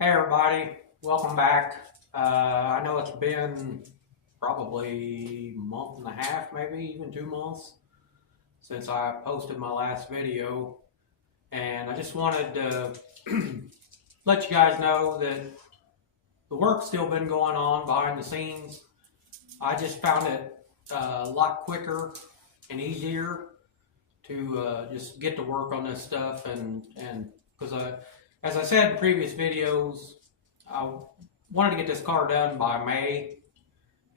Hey everybody, welcome back. I know it's been probably a month and a half, maybe even 2 months since I posted my last video, and I just wanted to let you guys know that the work's still been going on behind the scenes. I just found it a lot quicker and easier to just get to work on this stuff, and because as I said in previous videos, I wanted to get this car done by May,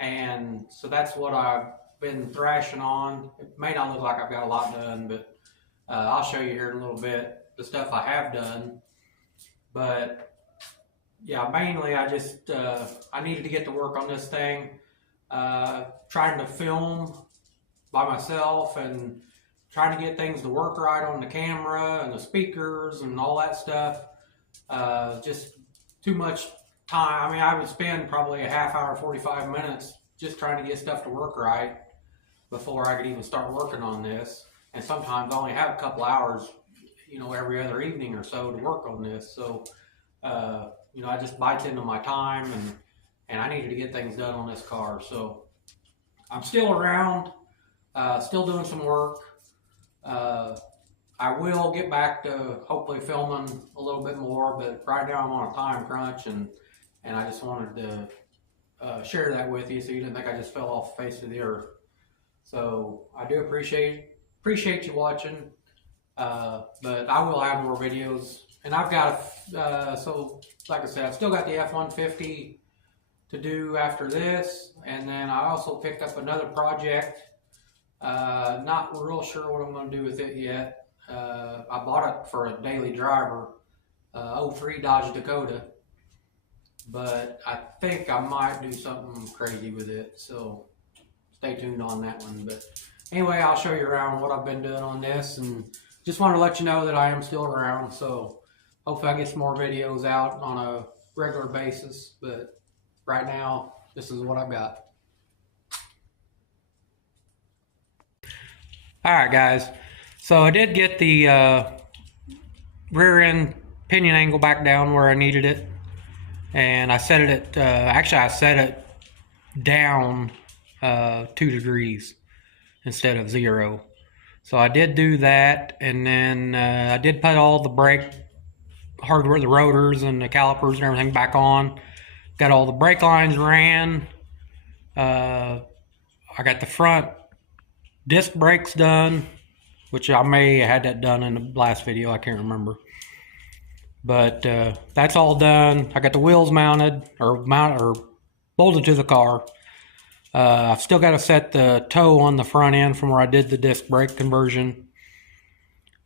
and so that's what I've been thrashing on. It may not look like I've got a lot done, but I'll show you here in a little bit the stuff I have done. But yeah, mainly I needed to get to work on this thing. Trying to film by myself and trying to get things to work right on the camera and the speakers and all that stuff. Just too much time. I mean, I would spend probably a half hour, 45 minutes just trying to get stuff to work right before I could even start working on this. And sometimes I only have a couple hours, every other evening or so to work on this. So, I just bites into my time, and I needed to get things done on this car. So I'm still around, still doing some work. I will get back to hopefully filming a little bit more, but right now I'm on a time crunch, and I just wanted to share that with you so you didn't think I just fell off the face of the earth. So I do appreciate you watching, but I will have more videos, and I've got so like I said, I've still got the F-150 to do after this, and then I also picked up another project. Not real sure what I'm going to do with it yet. I bought it for a daily driver, 03 Dodge Dakota, but I think I might do something crazy with it, so stay tuned on that one. But anyway, I'll show you around what I've been doing on this, and just want to let you know that I am still around, so hopefully I get some more videos out on a regular basis, but right now, this is what I've got. Alright guys, so I did get the rear end pinion angle back down where I needed it, and I set it at, actually I set it down 2 degrees instead of 0. So I did do that, and then I did put all the brake hardware, the rotors and the calipers and everything back on. Got all the brake lines ran. I got the front disc brakes done, which I may have had that done in the last video, I can't remember. But that's all done. I got the wheels mounted or bolted to the car. I've still got to set the toe on the front end from where I did the disc brake conversion.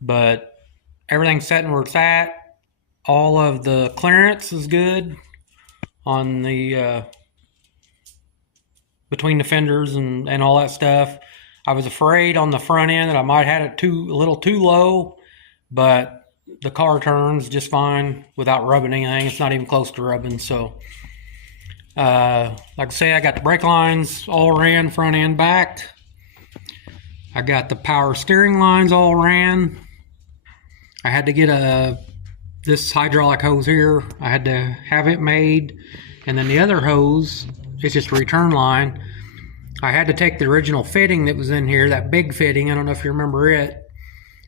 But everything's set where it's at. All of the clearance is good on the between the fenders and all that stuff. I was afraid on the front end that I might have it a little too low, but the car turns just fine without rubbing anything. It's not even close to rubbing. So like I say, I got the brake lines all ran front and back. I got the power steering lines all ran. I had to get this hydraulic hose here. I had to have it made, and then the other hose is just a return line. I had to take the original fitting that was in here, that big fitting, I don't know if you remember it,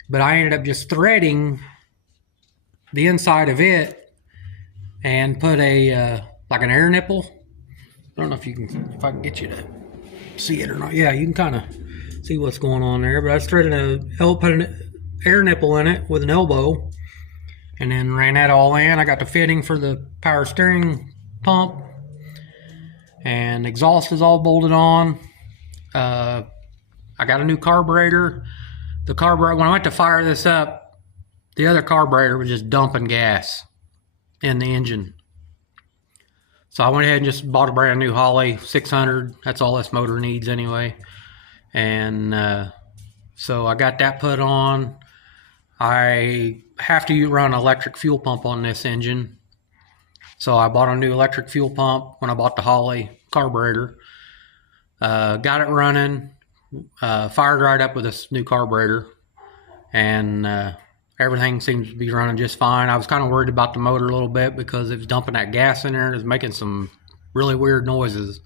but I ended up just threading the inside of it and put a like an air nipple. I don't know if I can get you to see it or not. Yeah, you can kind of see what's going on there, but I just threaded put an air nipple in it with an elbow, and then ran that all in. I got the fitting for the power steering pump, and exhaust is all bolted on. I got a new carburetor. The carburetor, when I went to fire this up, the other carburetor was just dumping gas in the engine. So I went ahead and just bought a brand new Holley 600. That's all this motor needs anyway. And so I got that put on. I have to run an electric fuel pump on this engine. So I bought a new electric fuel pump when I bought the Holley carburetor. Got it running, fired right up with this new carburetor, and everything seems to be running just fine. I was kind of worried about the motor a little bit because it was dumping that gas in there. It was making some really weird noises,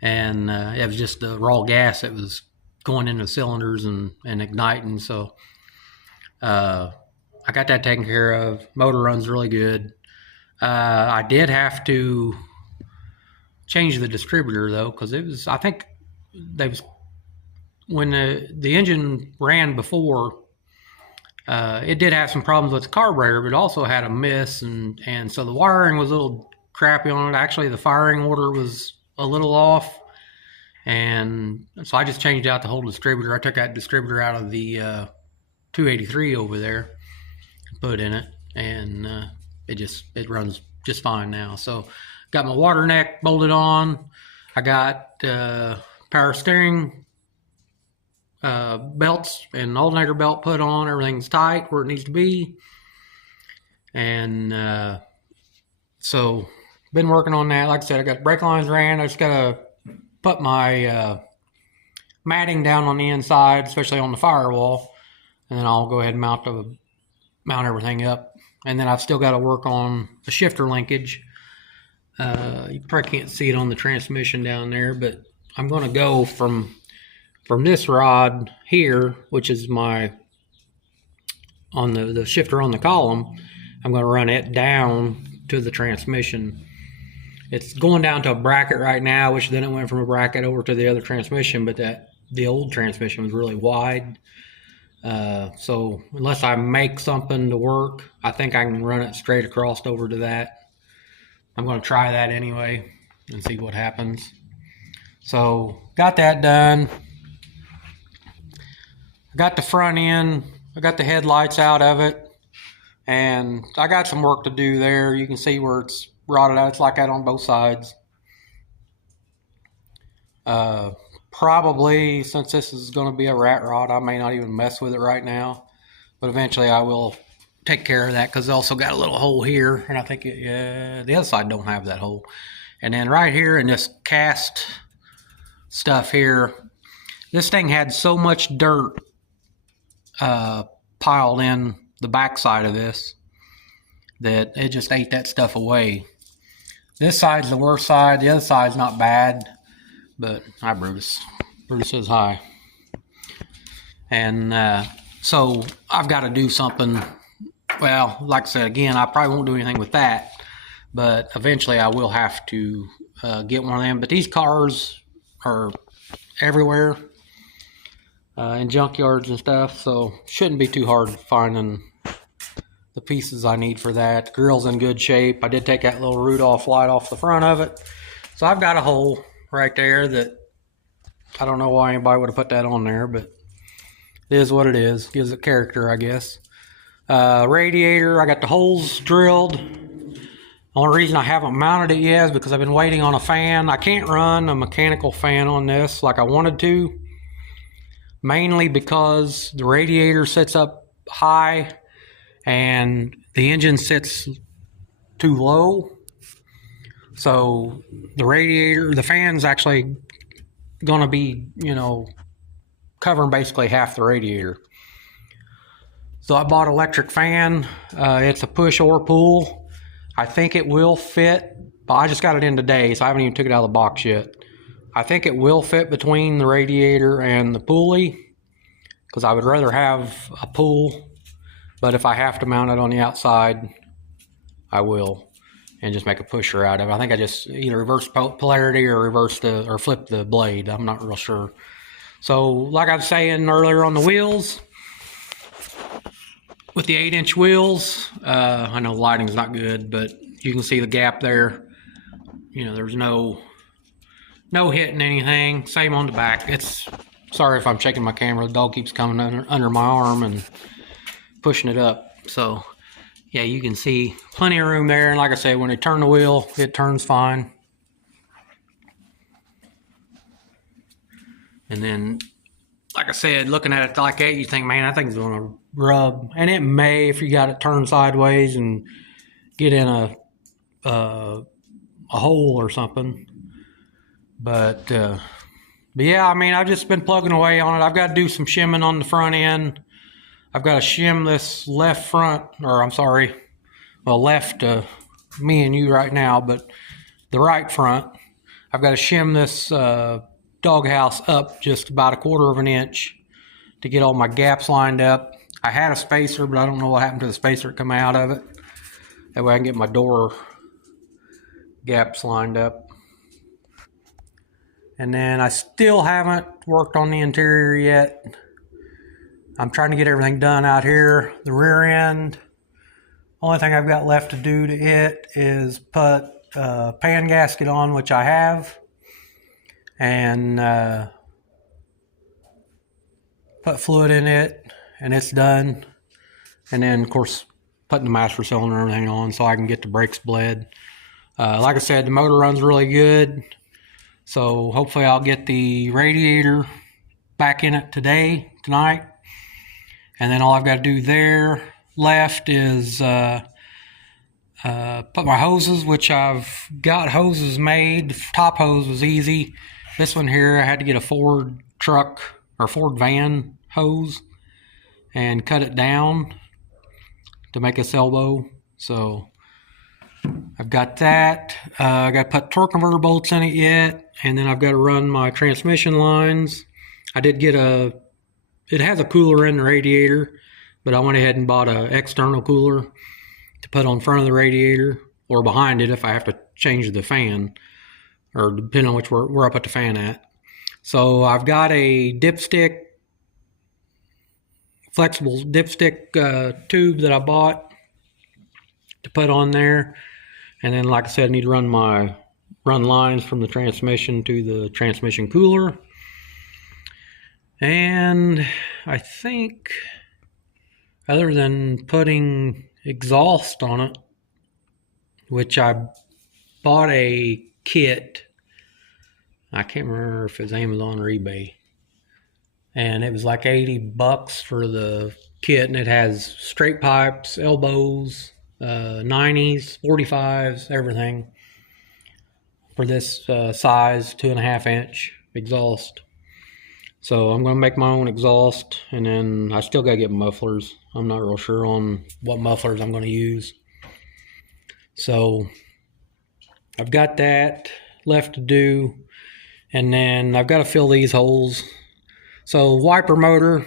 and it was just the raw gas that was going into the cylinders and igniting. So I got that taken care of. Motor runs really good. I did have to change the distributor though, because it was, I think they was, when the engine ran before, it did have some problems with the carburetor, but it also had a miss, and so the wiring was a little crappy on it. Actually, the firing order was a little off, and so I just changed out the whole distributor. I took that distributor out of the 283 over there and put in it, and it runs just fine now. So got my water neck bolted on. I got power steering belts and alternator belt put on. Everything's tight where it needs to be, and so been working on that. Like I said, I got brake lines ran. I just gotta put my matting down on the inside, especially on the firewall, and then I'll go ahead and mount everything up. And then I've still got to work on the shifter linkage. You probably can't see it on the transmission down there, but I'm going to go from this rod here, which is my on the shifter on the column. I'm going to run it down to the transmission. It's going down to a bracket right now, which then it went from a bracket over to the other transmission, but the old transmission was really wide. So unless I make something to work, I think I can run it straight across over to that. I'm going to try that anyway and see what happens. So got that done. I got the front end. I got the headlights out of it, and I got some work to do there. You can see where it's rotted out. It's like that on both sides. Probably, since this is going to be a rat rod, I may not even mess with it right now, but eventually I will take care of that, because it also got a little hole here, and I think the other side don't have that hole. And then right here in this cast stuff here, this thing had so much dirt piled in the back side of this that it just ate that stuff away. This side's the worst side. The other side's not bad. But hi, Brutus. Brutus says hi. And so I've got to do something. Well, like I said, again, I probably won't do anything with that, but eventually I will have to get one of them. But these cars are everywhere in junkyards and stuff, so shouldn't be too hard finding the pieces I need for that. The grill's in good shape. I did take that little Rudolph light off the front of it, so I've got a hole right there that I don't know why anybody would have put that on there, but it is what it is. Gives it character, I guess. Radiator, I got the holes drilled. The only reason I haven't mounted it yet is because I've been waiting on a fan. I can't run a mechanical fan on this like I wanted to, mainly because the radiator sits up high and the engine sits too low. So the radiator, the fan's actually going to be, covering basically half the radiator. So I bought an electric fan. It's a push or pull. I think it will fit, but I just got it in today, so I haven't even took it out of the box yet. I think it will fit between the radiator and the pulley, because I would rather have a pull, but if I have to mount it on the outside, I will. And just make a pusher out of it. I think I just either reverse polarity or flip the blade. I'm not real sure. So like I was saying earlier on the wheels, with the 8-inch wheels, I know lighting's not good, but you can see the gap there. There's no hitting anything. Same on the back. Sorry if I'm shaking my camera. The dog keeps coming under my arm and pushing it up. So yeah, you can see plenty of room there. And like I say, when they turn the wheel, it turns fine. And then, like I said, looking at it like that, you think, man, that thing's going to rub. And it may, if you got it turned sideways and get in a hole or something. But yeah, I mean, I've just been plugging away on it. I've got to do some shimming on the front end. I've got to shim this left front, or I'm sorry, well, left me and you right now, but the right front. I've got to shim this doghouse up just about 1/4 of an inch to get all my gaps lined up. I had a spacer, but I don't know what happened to the spacer that come out of it. That way I can get my door gaps lined up. And then I still haven't worked on the interior yet. I'm trying to get everything done out here. The rear end, only thing I've got left to do to it is put a pan gasket on, which I have, and put fluid in it, and it's done. And then, of course, putting the master cylinder and everything on so I can get the brakes bled. Like I said, the motor runs really good, so hopefully I'll get the radiator back in it tonight. And then all I've got to do there left is put my hoses, which I've got hoses made. The top hose was easy. This one here, I had to get a Ford truck or Ford van hose and cut it down to make a elbow. So I've got that. I got to put torque converter bolts in it yet, and then I've got to run my transmission lines. I did get it has a cooler in the radiator, but I went ahead and bought an external cooler to put on front of the radiator or behind it if I have to change the fan, or depending on which where I put the fan at. So I've got a dipstick, flexible dipstick tube that I bought to put on there. And then, like I said, I need to run lines from the transmission to the transmission cooler. And I think, other than putting exhaust on it, which I bought a kit, I can't remember if it was Amazon or eBay, and it was like $80 for the kit, and it has straight pipes, elbows, 90s, 45s, everything for this size 2.5 inch exhaust. So I'm going to make my own exhaust, and then I still got to get mufflers. I'm not real sure on what mufflers I'm going to use. So I've got that left to do, and then I've got to fill these holes. So wiper motor,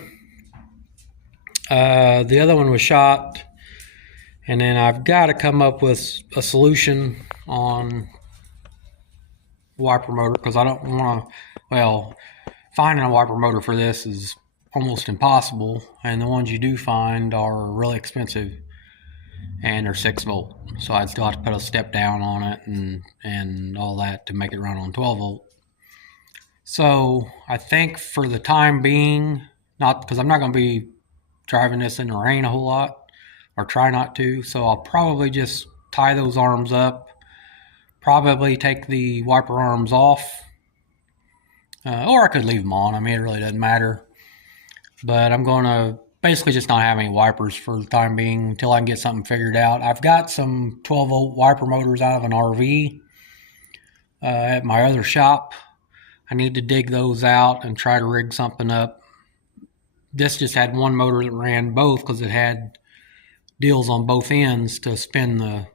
the other one was shot, and then I've got to come up with a solution on wiper motor, because I don't want to, well, finding a wiper motor for this is almost impossible, and the ones you do find are really expensive, and they're 6 volt. So I'd still have to put a step down on it and all that to make it run on 12 volt. So I think for the time being, not because I'm not going to be driving this in the rain a whole lot, or try not to, so I'll probably just tie those arms up, probably take the wiper arms off, or I could leave them on. I mean, it really doesn't matter. But I'm going to basically just not have any wipers for the time being until I can get something figured out. I've got some 12 volt wiper motors out of an RV at my other shop. I need to dig those out and try to rig something up. This just had one motor that ran both because it had deals on both ends to spin the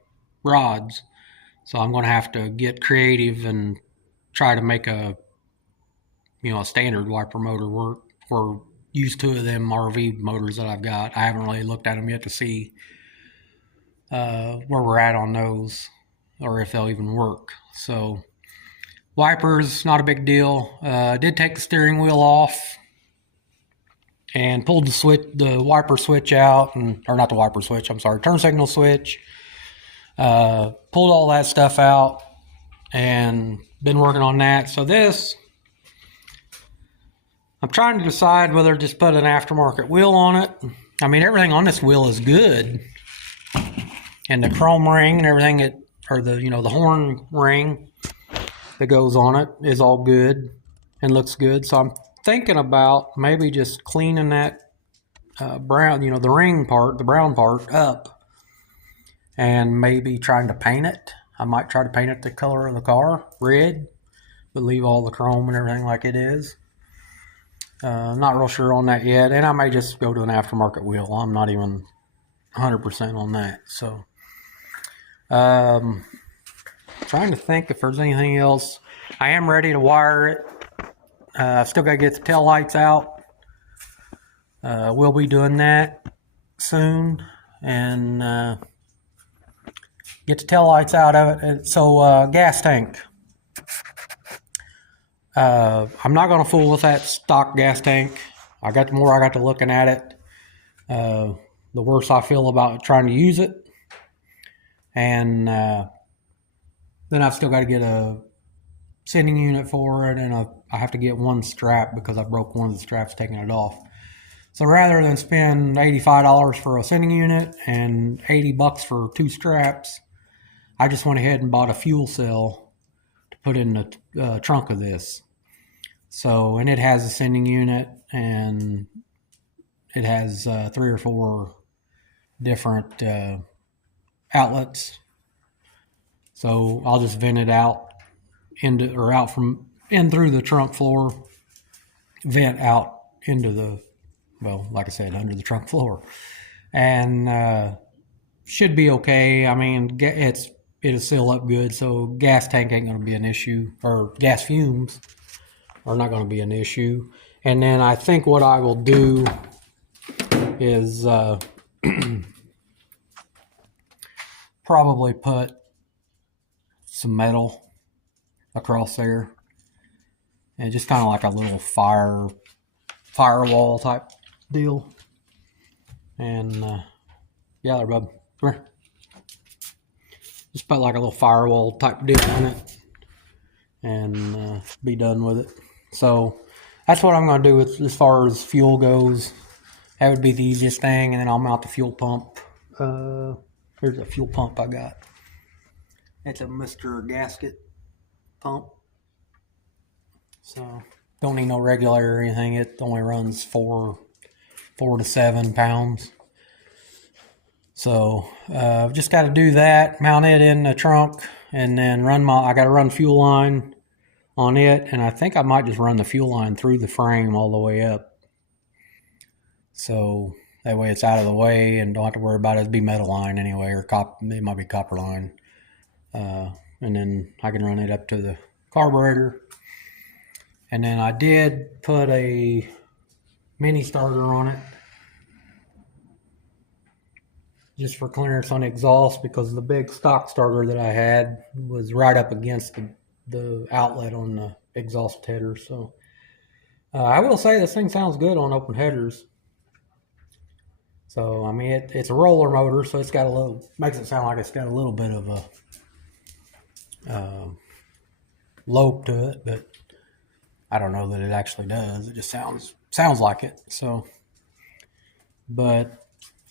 rods. So I'm going to have to get creative and try to make a standard wiper motor work, or use 2 of them RV motors that I've got. I haven't really looked at them yet to see where we're at on those, or if they'll even work. So wipers, not a big deal. I did take the steering wheel off and pulled the wiper switch out, or not the wiper switch, I'm sorry, turn signal switch. Pulled all that stuff out and been working on that. So this, I'm trying to decide whether to just put an aftermarket wheel on it. I mean, everything on this wheel is good, and the chrome ring and everything, the horn ring that goes on it is all good and looks good. So I'm thinking about maybe just cleaning that brown, the ring part, the brown part up, and maybe trying to paint it. I might try to paint it the color of the car, red, but leave all the chrome and everything like it is. Not real sure on that yet, and I may just go to an aftermarket wheel. I'm not even 100% on that. So, trying to think if there's anything else. I am ready to wire it. I've still got to get the tail lights out. We'll be doing that soon, and get the tail lights out of it. And so, gas tank. I'm not going to fool with that stock gas tank. The more I got to looking at it, the worse I feel about trying to use it. And then I've still got to get a sending unit for it, and I have to get one strap because I broke one of the straps taking it off. So rather than spend $85 for a sending unit and $80 for 2 straps, I just went ahead and bought a fuel cell to put in the trunk of this. So, and it has a sending unit, and it has 3 or 4 different outlets. So I'll just vent it out out from in through the trunk floor, vent out into the, well, like I said, under the trunk floor, and should be okay. I mean, it'll seal up good, so gas tank ain't going to be an issue, or gas fumes are not going to be an issue. And then I think what I will do is probably put some metal across there, and just kind of like a little firewall type deal. And yeah, there, bub. Come here. Just put like a little firewall type deal on it, and be done with it. So that's what I'm going to do with as far as fuel goes. That would be the easiest thing, and then I'll mount the fuel pump. Here's a fuel pump I got. It's a Mr. Gasket pump. So don't need no regulator or anything. It only runs 4 to 7 pounds. So I've just got to do that, mount it in the trunk, and then I got to run fuel line on it, and I think I might just run the fuel line through the frame all the way up. So that way it's out of the way and don't have to worry about it. It'd be metal line anyway, or it might be copper line. And then I can run it up to the carburetor. And then I did put a mini starter on it, just for clearance on the exhaust, because the big stock starter that I had was right up against the outlet on the exhaust header. So I will say this thing sounds good on open headers. So I mean, it's a roller motor, so it's got makes it sound like it's got a little bit of a lope to it, but I don't know that it actually does. It just sounds like it. So, but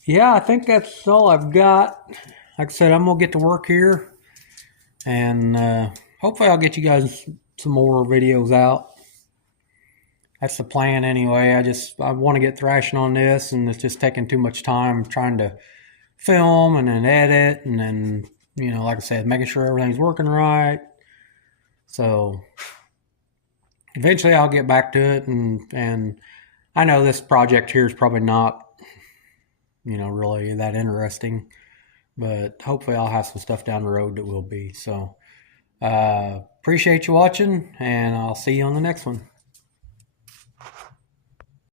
yeah, I think that's all I've got. Like I said, I'm gonna get to work here, and hopefully I'll get you guys some more videos out. That's the plan anyway. I want to get thrashing on this, and it's just taking too much time trying to film and then edit, and then, like I said, making sure everything's working right. So eventually I'll get back to it, and I know this project here is probably not, really that interesting, but hopefully I'll have some stuff down the road that will be. So appreciate you watching, and I'll see you on the next one.